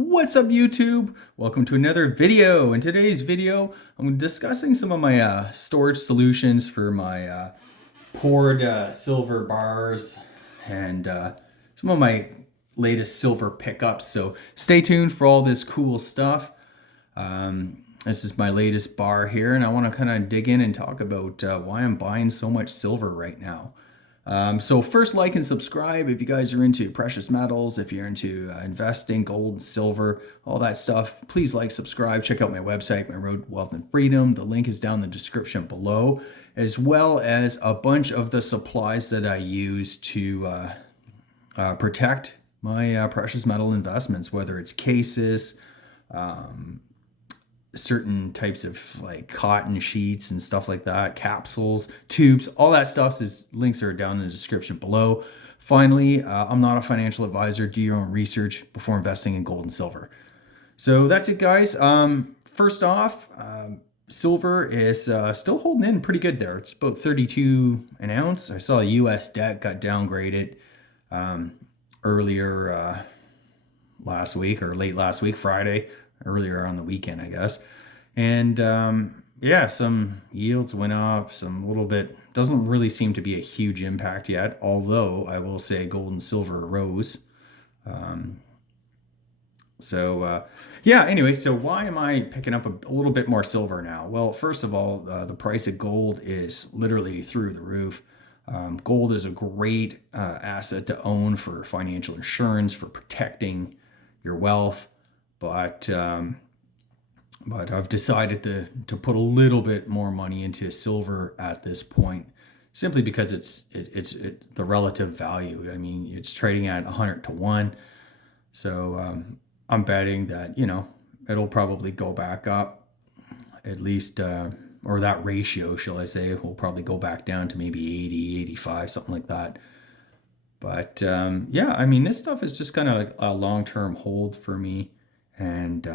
What's up YouTube? Welcome to another video. In today's video, I'm discussing some of my storage solutions for my poured silver bars and some of my latest silver pickups. So stay tuned for all this cool stuff. This is my latest bar here, and I want to kind of dig in and talk about why I'm buying so much silver right now. So first, like and subscribe if you guys are into precious metals, if you're into investing, gold, silver, all that stuff. Please like, subscribe, check out my website, My Road, Wealth, and Freedom. The link is down in the description below, as well as a bunch of the supplies that I use to protect my precious metal investments, whether it's cases, certain types of like cotton sheets and stuff like that, capsules, tubes, all that stuff. Links are down in the description below. Finally, I'm not a financial advisor. Do your own research before investing in gold and silver. So that's it, guys. First off, silver is still holding in pretty good there. It's about 32 an ounce. I saw a US debt got downgraded earlier last week, or late last week, Friday, earlier on the weekend, I guess. And yeah, some yields went up, some little bit. Doesn't really seem to be a huge impact yet, although I will say gold and silver rose. Yeah, anyway, so why am I picking up a little bit more silver now? Well, first of all, the price of gold is literally through the roof. Gold is a great asset to own for financial insurance, for protecting your wealth. But I've decided to put a little bit more money into silver at this point, simply because it's the relative value. I mean, it's trading at 100 to 1. So I'm betting that, it'll probably go back up, at least, or that ratio, shall I say, will probably go back down to maybe 80, 85, something like that. But yeah, I mean, this stuff is just kind of like a long-term hold for me. And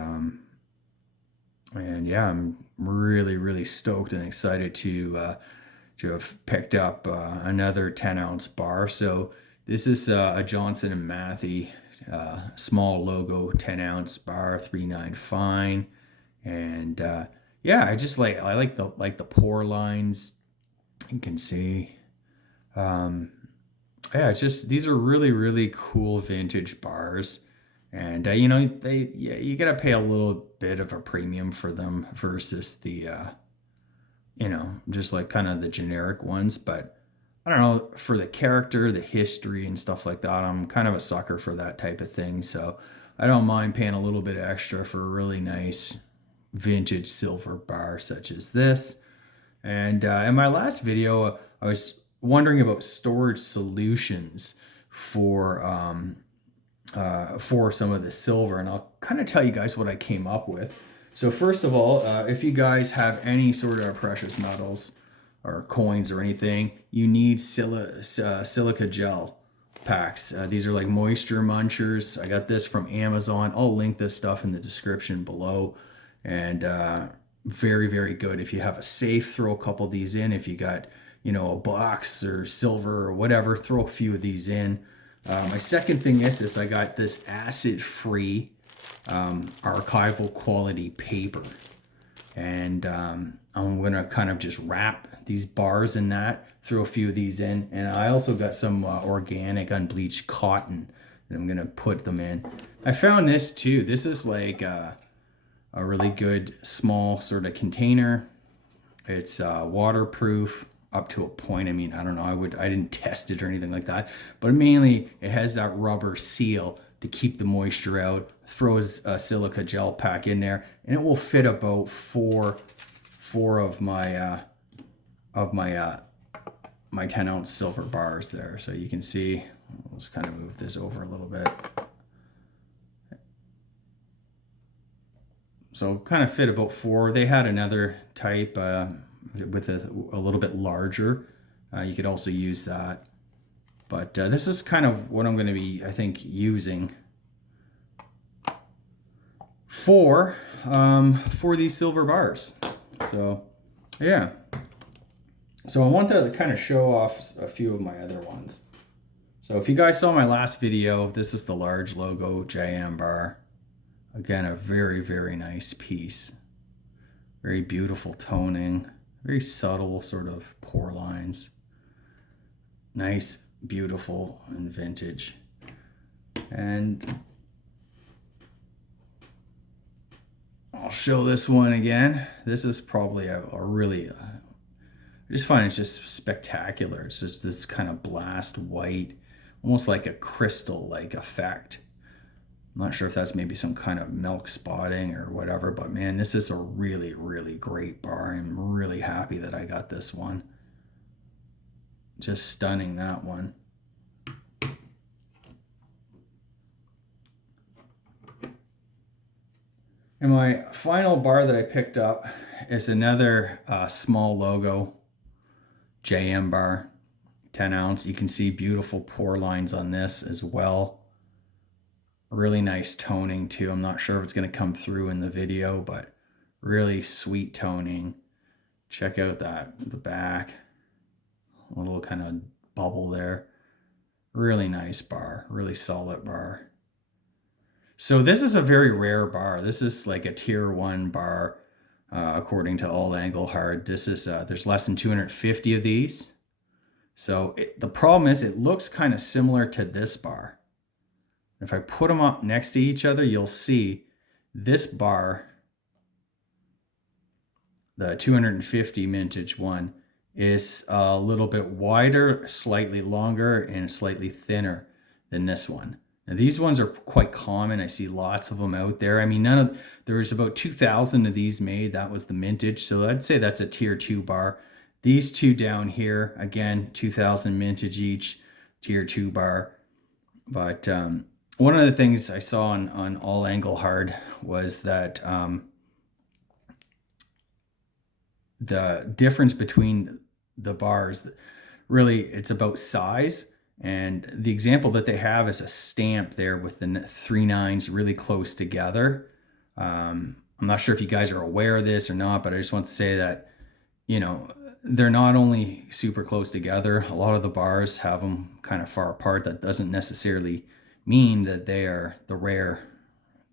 yeah, I'm really stoked and excited to have picked up another 10-ounce bar. So this is a Johnson and Matthey small logo 10-ounce bar, 3.9 fine. And yeah, I like the pour lines. You can see. Yeah, these are really cool vintage bars. And you gotta pay a little bit of a premium for them versus the just like kind of the generic ones. But I don't know, for the character, the history, and stuff like that, I'm kind of a sucker for that type of thing. So I don't mind paying a little bit extra for a really nice vintage silver bar such as this. And in my last video, I was wondering about storage solutions for some of the silver, and I'll kind of tell you guys what I came up with. So first of all, if you guys have any sort of precious metals or coins or anything, you need silica gel packs. These are like moisture munchers. I got this from Amazon. I'll link this stuff in the description below. And very good. If you have a safe, throw a couple of these in. If you got a box or silver or whatever, throw a few of these in. My second thing is I got this acid-free archival quality paper, and I'm gonna kind of just wrap these bars in that, throw a few of these in, and I also got some organic unbleached cotton that I'm gonna put them in. I found this too. This is like a really good small sort of container. It's waterproof up to a point. I mean, I don't know. I didn't test it or anything like that, but mainly it has that rubber seal to keep the moisture out. Throws a silica gel pack in there, and it will fit about four of my 10-ounce silver bars there. So you can see. Let's kind of move this over a little bit. So kind of fit about 4. They had another type with a little bit larger. You could also use that. But this is kind of what I'm going to be, I think, using for these silver bars. So yeah. So I want to kind of show off a few of my other ones. So if you guys saw my last video, this is the large logo JM bar. Again, a very, very nice piece. Very beautiful toning. Very subtle sort of pore lines. Nice, beautiful, and vintage. And I'll show this one again. This is probably a really, I just find it's just spectacular. It's just this kind of blast white, almost like a crystal-like effect. I'm not sure if that's maybe some kind of milk spotting or whatever, but man, this is a really, really great bar. I'm really happy that I got this one. Just stunning, that one. And my final bar that I picked up is another small logo JM bar, 10 ounce. You can see beautiful pore lines on this as well. Really nice toning too. I'm not sure if it's going to come through in the video, but really sweet toning. Check out the back, a little kind of bubble there. Really nice bar, really solid bar. So this is a very rare bar. This is like a tier 1 bar, according to All Anglehard. This is there's less than 250 of these. So the problem is it looks kind of similar to this bar. If I put them up next to each other, you'll see this bar, the 250 mintage one, is a little bit wider, slightly longer, and slightly thinner than this one. Now these ones are quite common. I see lots of them out there. I mean, there was about 2,000 of these made. That was the mintage. So I'd say that's a tier 2 bar. These two down here, again, 2,000 mintage each, tier 2 bar. But one of the things I saw on All Anglehard was that the difference between the bars, really, it's about size. And the example that they have is a stamp there with the 3 nines really close together. I'm not sure if you guys are aware of this or not, but I just want to say that, you know, they're not only super close together. A lot of the bars have them kind of far apart. That doesn't necessarily mean that they are the rare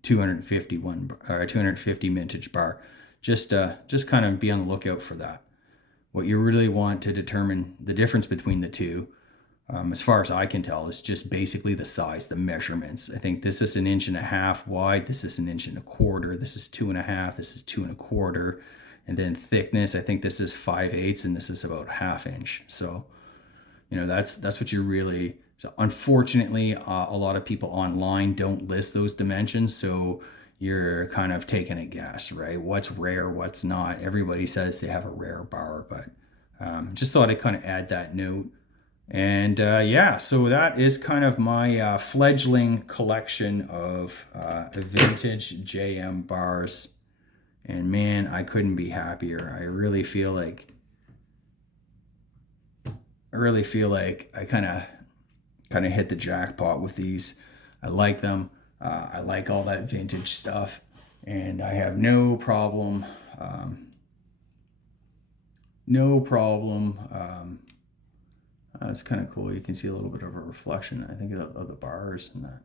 250 mintage bar. Just kind of be on the lookout for that. What you really want to determine the difference between the two, as far as I can tell, is just basically the size, the measurements. I think this is 1.5 inches wide. This is 1.25 inches. This is 2.5. This is 2.25 inches. And then thickness, I think this is 5/8, and this is about 1/2 inch. So, you know, that's what you really. So unfortunately, a lot of people online don't list those dimensions. So you're kind of taking a guess, right? What's rare, what's not. Everybody says they have a rare bar, but just thought I'd kind of add that note. And yeah, so that is kind of my fledgling collection of vintage JM bars. And man, I couldn't be happier. I really feel like I kind of hit the jackpot with these. I like them. I like all that vintage stuff, and I have no problem. It's kind of cool. You can see a little bit of a reflection, I think, of the bars and that.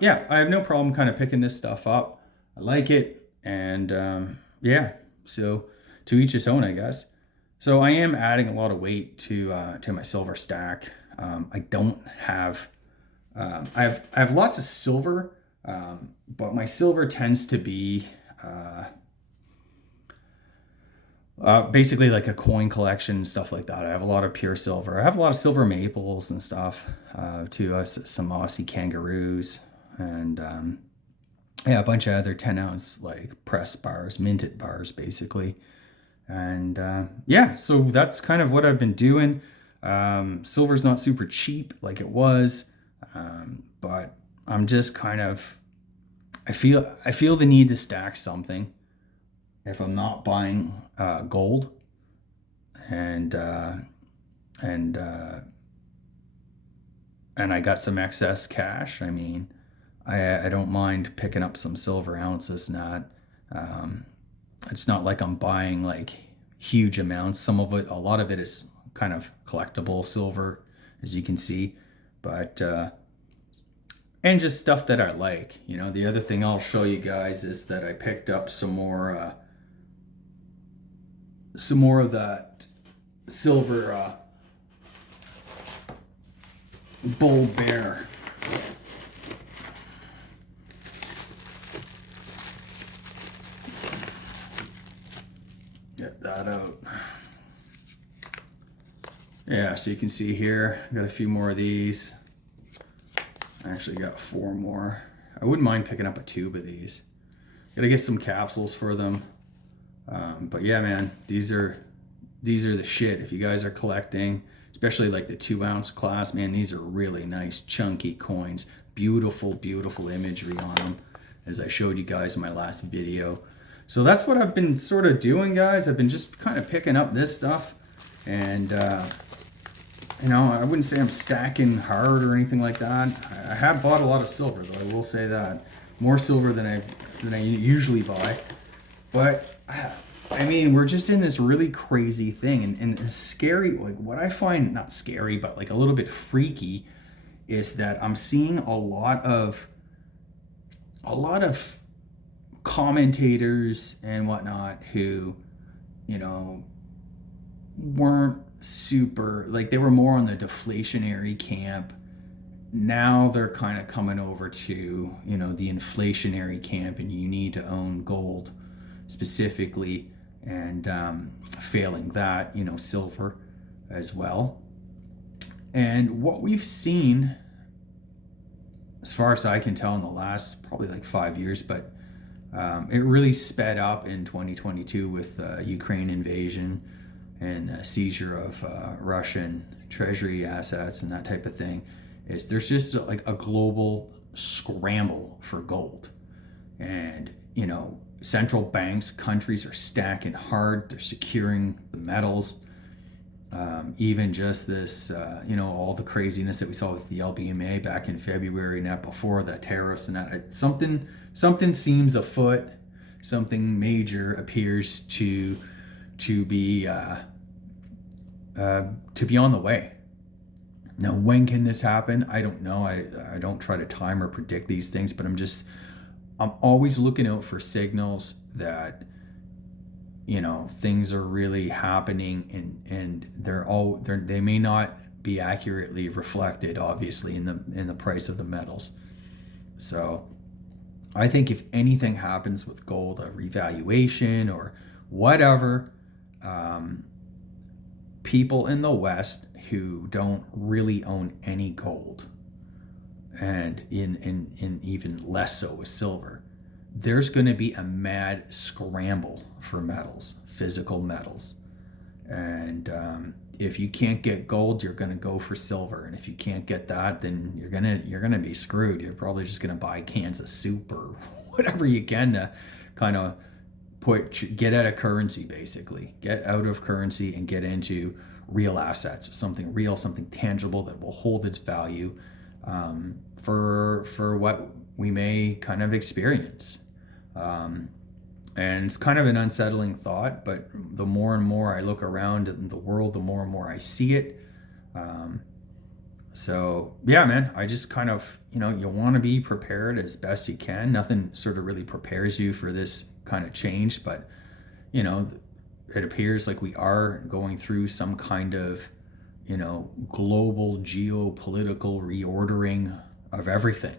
Yeah, I have no problem kind of picking this stuff up. I like it. And yeah, so to each his own, I guess. So I am adding a lot of weight to my silver stack. I don't have, I have lots of silver, but my silver tends to be basically like a coin collection and stuff like that. I have a lot of pure silver. I have a lot of silver maples and stuff too. Some Aussie kangaroos and yeah, a bunch of other 10 ounce like press bars, minted bars, basically. And yeah, so that's kind of what I've been doing. Silver's not super cheap like it was, but I'm just kind of, I feel the need to stack something if I'm not buying gold. And I got some excess cash. I mean, I don't mind picking up some silver ounces. It's not like I'm buying like huge amounts. A lot of it is kind of collectible silver, as you can see. But and just stuff that I like. You know, the other thing I'll show you guys is that I picked up some more of that silver Bull Bear. Get that out. Yeah, so you can see here, I got a few more of these. I actually got 4 more. I wouldn't mind picking up a tube of these. Gotta get some capsules for them. But yeah, man, these are the shit. If you guys are collecting, especially like the 2-ounce class, man, these are really nice, chunky coins. Beautiful, beautiful imagery on them, as I showed you guys in my last video. So that's what I've been sort of doing, guys. I've been just kind of picking up this stuff, and you know, I wouldn't say I'm stacking hard or anything like that. I have bought a lot of silver, though. I will say that. More silver than I usually buy. But I mean, we're just in this really crazy thing, and scary. Like, what I find not scary, but like a little bit freaky, is that I'm seeing a lot of commentators and whatnot who, you know, weren't super, like, they were more on the deflationary camp. Now they're kind of coming over to, you know, the inflationary camp, and you need to own gold specifically, and failing that, you know, silver as well. And what we've seen, as far as I can tell, in the last probably like 5 years, but it really sped up in 2022 with Ukraine invasion and seizure of Russian treasury assets and that type of thing, is there's just like a global scramble for gold. And, you know, central banks, countries are stacking hard. They're securing the metals. Even just this, you know, all the craziness that we saw with the LBMA back in February and that before, that tariffs and that, something seems afoot. Something major appears to be on the way. Now, when can this happen? I don't know. I don't try to time or predict these things, but I'm always looking out for signals that, you know, things are really happening, and they may not be accurately reflected, obviously, in the price of the metals. So I think if anything happens with gold, a revaluation or whatever, people in the West who don't really own any gold, and in even less so with silver, there's going to be a mad scramble for metals, physical metals. And if you can't get gold, you're going to go for silver. And if you can't get that, then you're going to be screwed. You're probably just going to buy cans of soup or whatever you can to kind of get out of currency, basically. Get out of currency and get into real assets, something real, something tangible that will hold its value for what we may kind of experience. And it's kind of an unsettling thought, but the more and more I look around in the world, the more and more I see it. So yeah, man, I just kind of, you know, you want to be prepared as best you can. Nothing sort of really prepares you for this kind of change, but, you know, it appears like we are going through some kind of, you know, global geopolitical reordering of everything.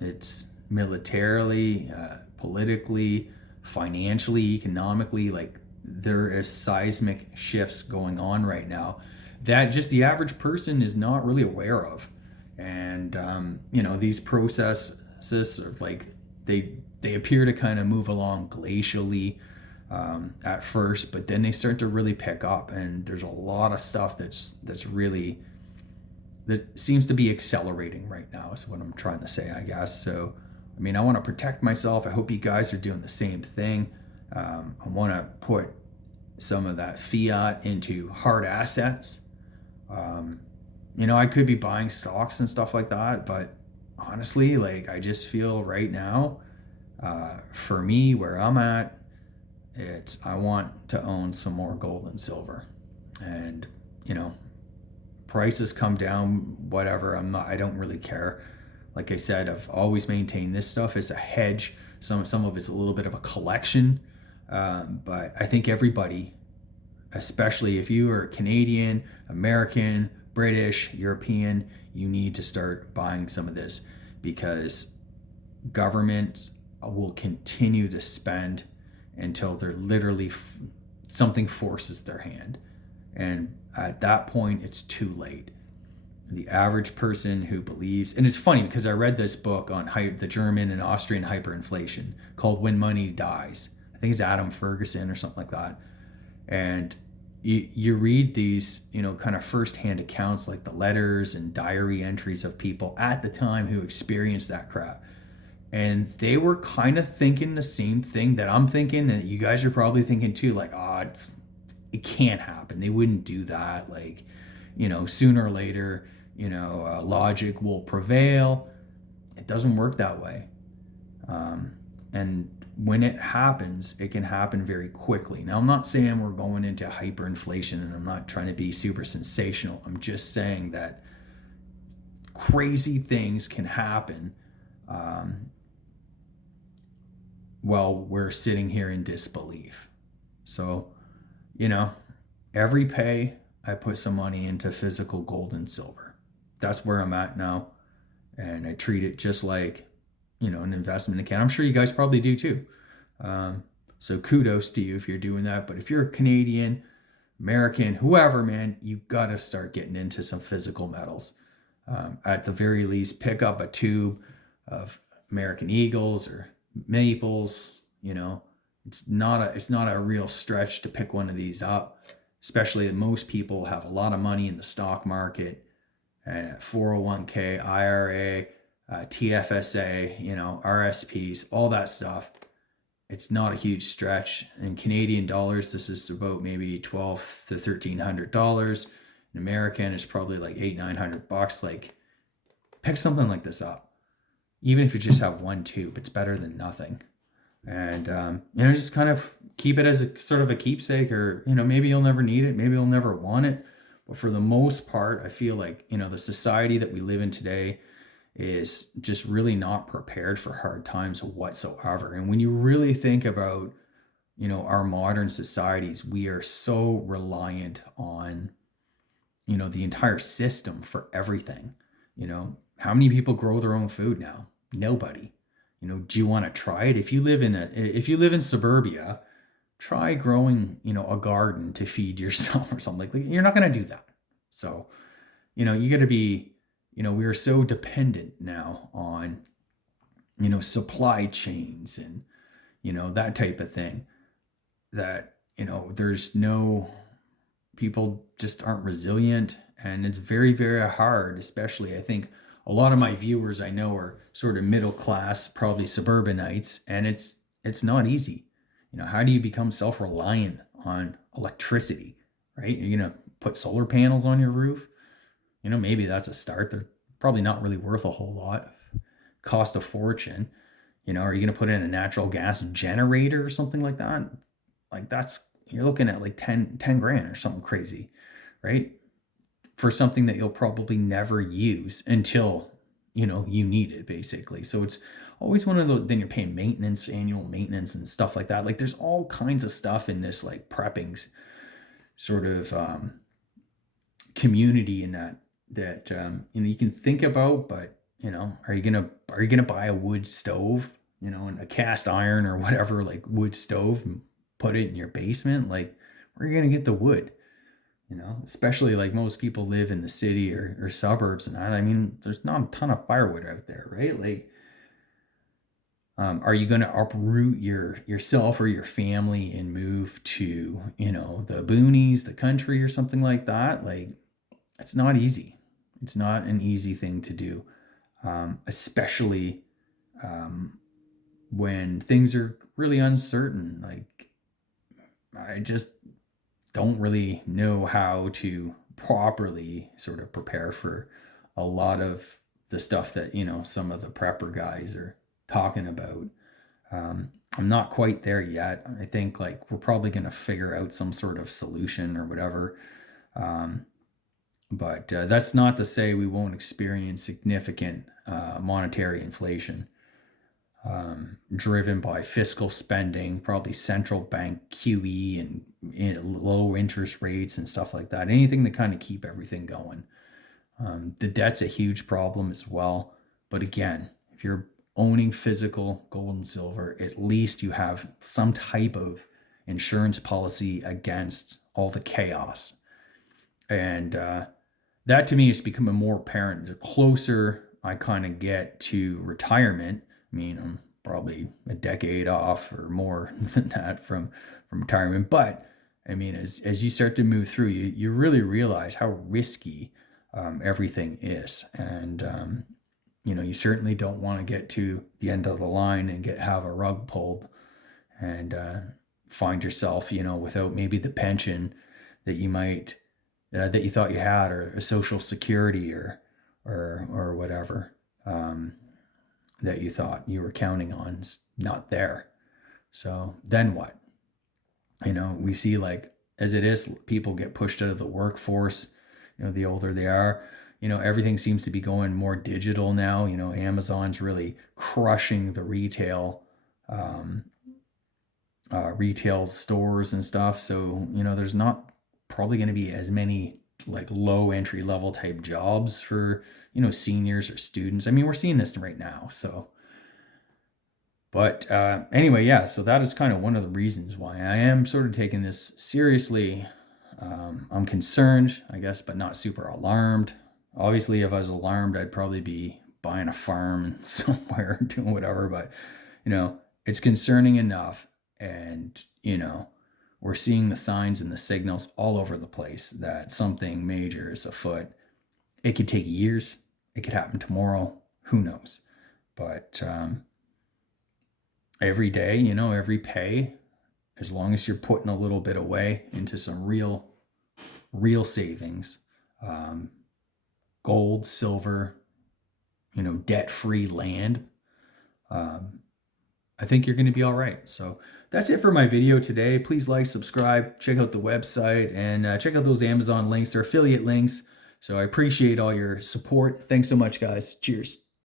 It's militarily, politically, financially, economically, like there is seismic shifts going on right now that just the average person is not really aware of. And, you know, these processes are like, they appear to kind of move along glacially at first, but then they start to really pick up, and there's a lot of stuff that seems to be accelerating right now, is what I'm trying to say, I guess. So, I mean, I want to protect myself. I hope you guys are doing the same thing. I want to put some of that fiat into hard assets. You know, I could be buying stocks and stuff like that, but honestly, like, I just feel right now, for me, where I'm at, I want to own some more gold and silver. And, you know, prices come down, whatever, I don't really care. like I said, I've always maintained this stuff as a hedge. Some of it's a little bit of a collection, but I think everybody, especially if you are Canadian, American, British, European, you need to start buying some of this, because governments will continue to spend until they're literally something forces their hand. And at that point, it's too late. The average person who believes, and it's funny because I read this book on the German and Austrian hyperinflation called When Money Dies. I think it's Adam Ferguson or something like that. And you read these, kind of firsthand accounts, like the letters and diary entries of people at the time who experienced that crap. And they were kind of thinking the same thing that I'm thinking, and you guys are probably thinking too, like, it can't happen. They wouldn't do that. Like, sooner or later, logic will prevail. It doesn't work that way. And when it happens, it can happen very quickly. Now, I'm not saying we're going into hyperinflation, and I'm not trying to be super sensational. I'm just saying that crazy things can happen while we're sitting here in disbelief. So, every pay, I put some money into physical gold and silver. That's where I'm at now. And I treat it just like, an investment account. I'm sure you guys probably do too. So kudos to you if you're doing that. But if you're a Canadian, American, whoever, man, you got to start getting into some physical metals. At the very least, pick up a tube of American Eagles or Maples. It's not a real stretch to pick one of these up, especially that most people have a lot of money in the stock market, 401k, IRA, TFSA, RSPs, all that stuff. It's not a huge stretch. In Canadian dollars, this is about maybe $1,200 to $1,300. In American, it's probably like $800-900. Like, pick something like this up. Even if you just have one tube, it's better than nothing. And just kind of keep it as a sort of a keepsake, or maybe you'll never need it, maybe you'll never want it. But for the most part, I feel like the society that we live in today is just really not prepared for hard times whatsoever. And when you really think about our modern societies, we are so reliant on the entire system for everything. How many people grow their own food now? Nobody. Do you want to try it? If you live in suburbia, try growing, a garden to feed yourself or something. Like, you're not going to do that. So, you got to be, we are so dependent now on, supply chains and, that type of thing, that, people just aren't resilient, and it's very, very hard. Especially, I think a lot of my viewers I know are sort of middle class, probably suburbanites, and it's not easy. How do you become self-reliant on electricity, right? You're going to put solar panels on your roof. Maybe that's a start. They're probably not really worth a whole lot. Cost a fortune. Are you going to put in a natural gas generator or something like that? Like, you're looking at like 10 grand or something crazy, right? For something that you'll probably never use until, you need it, basically. So it's always one of those. Then you're paying maintenance, annual maintenance and stuff like that. Like, there's all kinds of stuff in this, like, prepping sort of community in that you can think about. But are you gonna buy a wood stove, and a cast iron or whatever, like, wood stove, and put it in your basement? Like, where are you gonna get the wood? Especially, like, most people live in the city or suburbs, and I mean, there's not a ton of firewood out there, right? Like, are you going to uproot yourself or your family and move to, the boonies, the country, or something like that? Like, it's not easy. It's not an easy thing to do, especially when things are really uncertain. Like, I just don't really know how to properly sort of prepare for a lot of the stuff that, some of the prepper guys are talking about. I'm not quite there yet. I think, like, we're probably going to figure out some sort of solution or whatever. But that's not to say we won't experience significant monetary inflation, driven by fiscal spending, probably central bank QE and low interest rates and stuff like that. Anything to kind of keep everything going. The debt's a huge problem as well. But again, if you're owning physical gold and silver, at least you have some type of insurance policy against all the chaos. And that to me is becoming more apparent the closer I kind of get to retirement. I mean, I'm probably a decade off or more than that from retirement. But I mean, as you start to move through, you really realize how risky everything is. And you certainly don't want to get to the end of the line and have a rug pulled and find yourself, without maybe the pension that you might that you thought you had, or a social security, or whatever, that you thought you were counting on is not there. So then what? We see, like, as it is, people get pushed out of the workforce. The older they are, everything seems to be going more digital now. Amazon's really crushing the retail stores and stuff. So, there's not probably going to be as many like low entry level type jobs for, seniors or students. I mean, we're seeing this right now. So, but anyway, yeah, so that is kind of one of the reasons why I am sort of taking this seriously. I'm concerned, I guess, but not super alarmed. Obviously, if I was alarmed, I'd probably be buying a farm somewhere, doing whatever. But, it's concerning enough. And, we're seeing the signs and the signals all over the place that something major is afoot. It could take years. It could happen tomorrow. Who knows? But every day, every pay, as long as you're putting a little bit away into some real savings, gold, silver, debt-free land, I think you're going to be all right. So that's it for my video today. Please like, subscribe, check out the website, and check out those Amazon links. They're affiliate links. So I appreciate all your support. Thanks so much, guys. Cheers.